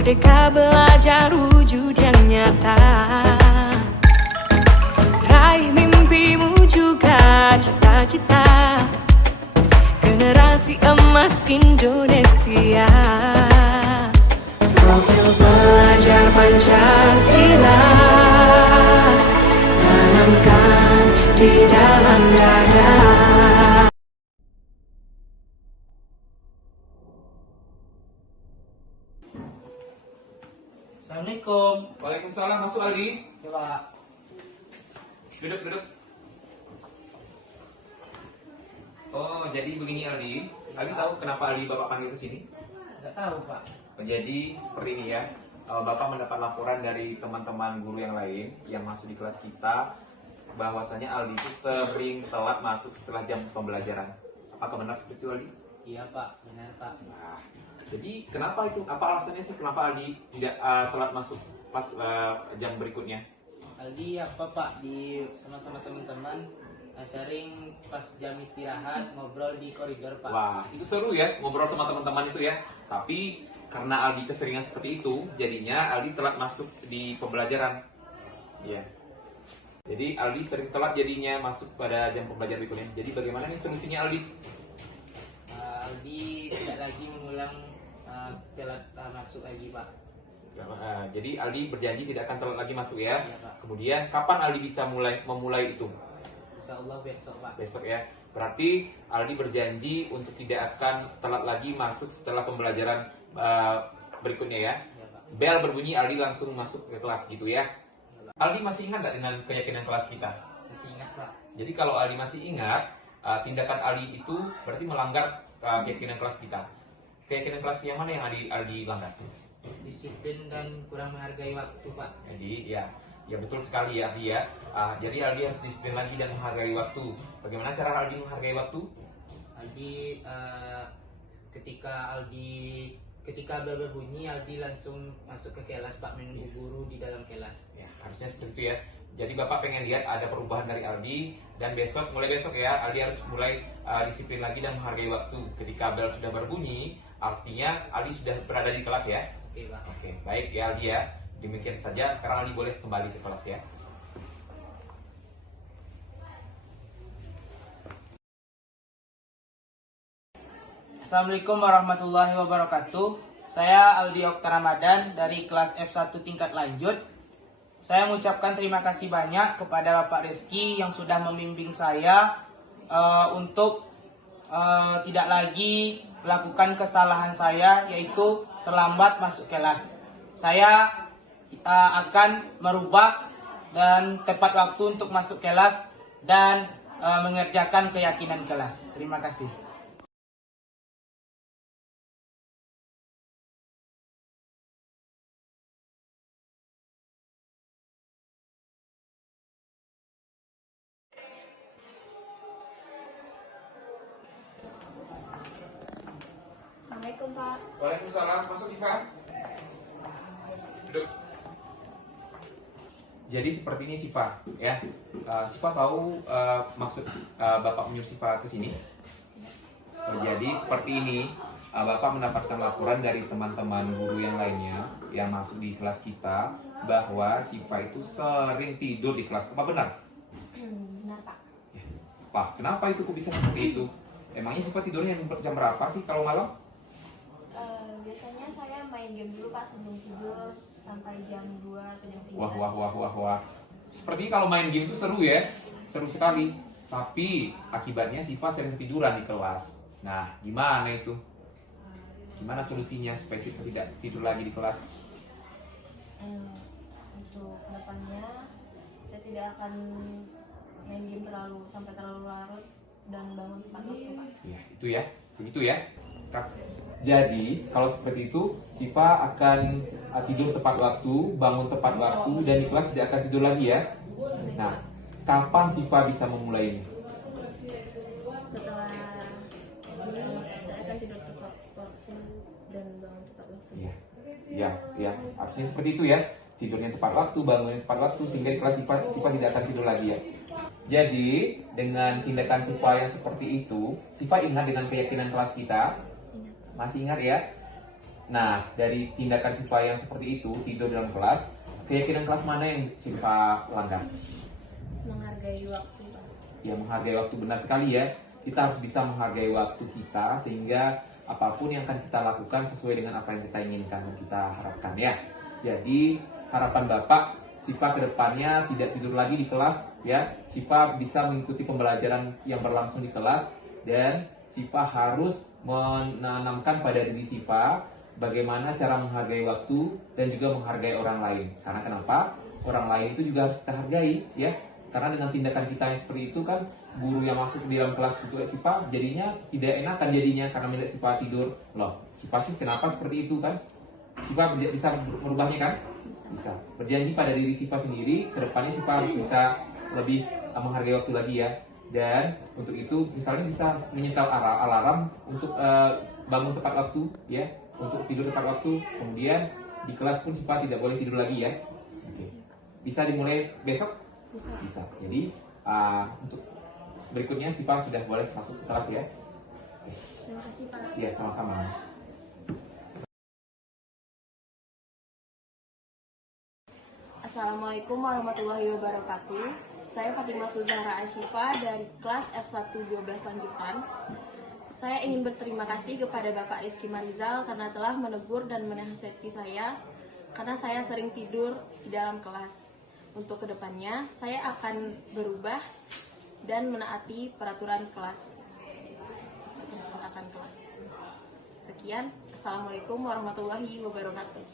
Merdeka belajar wujud yang nyata. Raih mimpimu juga cita-cita. Generasi emas Indonesia. Profil pelajar Pancasila tanamkan di dalam dada. Assalamualaikum. Waalaikumsalam, masuk Aldi. Ya, Pak. Duduk. Oh, jadi begini Aldi. Aldi tahu kenapa Aldi Bapak panggil ke sini? Nggak tahu, Pak. Jadi seperti ini ya. Bapak mendapat laporan dari teman-teman guru yang lain yang masuk di kelas kita bahwasanya Aldi itu sering telat masuk setelah jam pembelajaran. Apakah benar seperti itu Aldi? Iya, Pak. Benar, Pak. Nah, jadi kenapa itu? Apa alasannya sih kenapa Aldi tidak telat masuk pas jam berikutnya? Aldi apa, Pak? Di sama-sama teman-teman sering pas jam istirahat ngobrol di koridor, Pak. Wah, itu seru ya ngobrol sama teman-teman itu ya. Tapi karena Aldi keseringan seperti itu, jadinya Aldi telat masuk di pembelajaran. Ya. Jadi Aldi sering telat jadinya masuk pada jam pembelajaran berikutnya. Jadi bagaimana nih solusinya Aldi? Aldi tidak lagi mengulang telat masuk lagi, Pak. Jadi Aldi berjanji tidak akan telat lagi masuk ya. Iya, Pak. Kemudian kapan Aldi bisa memulai itu? Insya Allah besok, Pak. Besok ya. Berarti Aldi berjanji untuk tidak akan telat lagi masuk setelah pembelajaran berikutnya ya. Iya, Pak. Bel berbunyi, Aldi langsung masuk ke kelas gitu ya. Aldi masih ingat nggak dengan keyakinan kelas kita? Masih ingat, Pak? Jadi kalau Aldi masih ingat, tindakan Aldi itu berarti melanggar keyakinan kelas kita. Keyakinan kelas yang mana yang Aldi langgar? Disiplin dan kurang menghargai waktu, Pak. Jadi ya betul sekali ya Aldi ya. Jadi Aldi harus disiplin lagi dan menghargai waktu. Bagaimana cara Aldi menghargai waktu? Aldi ketika bel berbunyi, Aldi langsung masuk ke kelas, Pak, menunggu guru di dalam kelas. Ya, harusnya seperti itu ya. Jadi Bapak pengen lihat ada perubahan dari Aldi, dan mulai besok ya, Aldi harus mulai disiplin lagi dan menghargai waktu. Ketika bel sudah berbunyi, artinya Aldi sudah berada di kelas ya. Oke, Pak. Oke, baik ya Aldi ya. Demikian saja, sekarang Aldi boleh kembali ke kelas ya. Assalamualaikum warahmatullahi wabarakatuh. Saya Aldi Oktar Ramadan dari kelas F1 tingkat lanjut. Saya mengucapkan terima kasih banyak kepada Bapak Rizky yang sudah membimbing saya untuk tidak lagi melakukan kesalahan saya, yaitu terlambat masuk kelas. Saya akan merubah dan tepat waktu untuk masuk kelas dan mengerjakan keyakinan kelas. Terima kasih. Assalamualaikum, Pak. Waalaikumsalam, masuk Siva. Duduk. Jadi seperti ini Siva ya. Siva tahu maksud Bapak menyuruh Siva ke sini. Jadi seperti ini, Bapak mendapatkan laporan dari teman-teman guru yang lainnya yang masuk di kelas kita bahwa Siva itu sering tidur di kelas. Apa benar? Benar, Pak. Pak, kenapa itu kok bisa seperti itu? Emangnya Siva tidurnya jam berapa sih kalau malam? Biasanya saya main game dulu, Pak, sebelum tidur sampai jam 2 atau jam 3. Wah. Sepertinya kalau main game itu seru ya. Seru sekali. Tapi akibatnya Siva sering ketiduran di kelas. Nah, gimana itu? Gimana solusinya supaya Siva tidak tidur lagi di kelas? Untuk kedepannya saya tidak akan main game sampai terlalu larut dan bangun tepat waktu, Pak. Ya, itu ya. Begitu ya. Jadi, kalau seperti itu, Siva akan tidur tepat waktu, bangun tepat waktu, dan di kelas tidak akan tidur lagi ya. Nah, kapan Siva bisa memulai ini? Setelah saya akan tidur tepat waktu dan bangun tepat waktu. Ya, harusnya seperti itu ya. Tidurnya tepat waktu, bangunnya tepat waktu, sehingga di kelas Siva tidak akan tidur lagi ya. Jadi, dengan tindakan Siva yang seperti itu, Siva ingat dengan keyakinan kelas kita? Masih ingat ya? Nah, dari tindakan Siva yang seperti itu, tidur dalam kelas, keyakinan kelas mana yang Siva langgar? Menghargai waktu, Pak. Ya, menghargai waktu, benar sekali ya. Kita harus bisa menghargai waktu kita sehingga apapun yang akan kita lakukan sesuai dengan apa yang kita inginkan dan kita harapkan ya. Jadi harapan Bapak, Siva kedepannya tidak tidur lagi di kelas ya. Siva bisa mengikuti pembelajaran yang berlangsung di kelas dan Siva harus menanamkan pada diri Siva bagaimana cara menghargai waktu dan juga menghargai orang lain. Karena kenapa? Orang lain itu juga harus kita hargai ya. Karena dengan tindakan kita yang seperti itu kan guru yang masuk di dalam kelas itu Siva jadinya tidak enakan jadinya karena melihat Siva tidur. Loh, Siva sih kenapa seperti itu kan? Siva bisa merubahnya kan? Bisa. Berjanji pada diri Siva sendiri, kedepannya Siva harus bisa lebih menghargai waktu lagi ya. Dan untuk itu misalnya bisa menyetel alarm untuk bangun tepat waktu ya, untuk tidur tepat waktu. Kemudian di kelas pun Siva tidak boleh tidur lagi ya. Oke. Bisa dimulai besok? Bisa. Jadi untuk berikutnya Siva sudah boleh masuk ke kelas ya. Terima kasih, Pak. Iya, sama-sama. Assalamualaikum warahmatullahi wabarakatuh. Saya Fatimah Zahra Asyifa dari kelas F1 12 lanjutan. Saya ingin berterima kasih kepada Bapak Rizky Marizal karena telah menegur dan menasihati saya karena saya sering tidur di dalam kelas. Untuk kedepannya, saya akan berubah dan menaati peraturan kelas, kesepakatan kelas. Sekian, Assalamualaikum warahmatullahi wabarakatuh.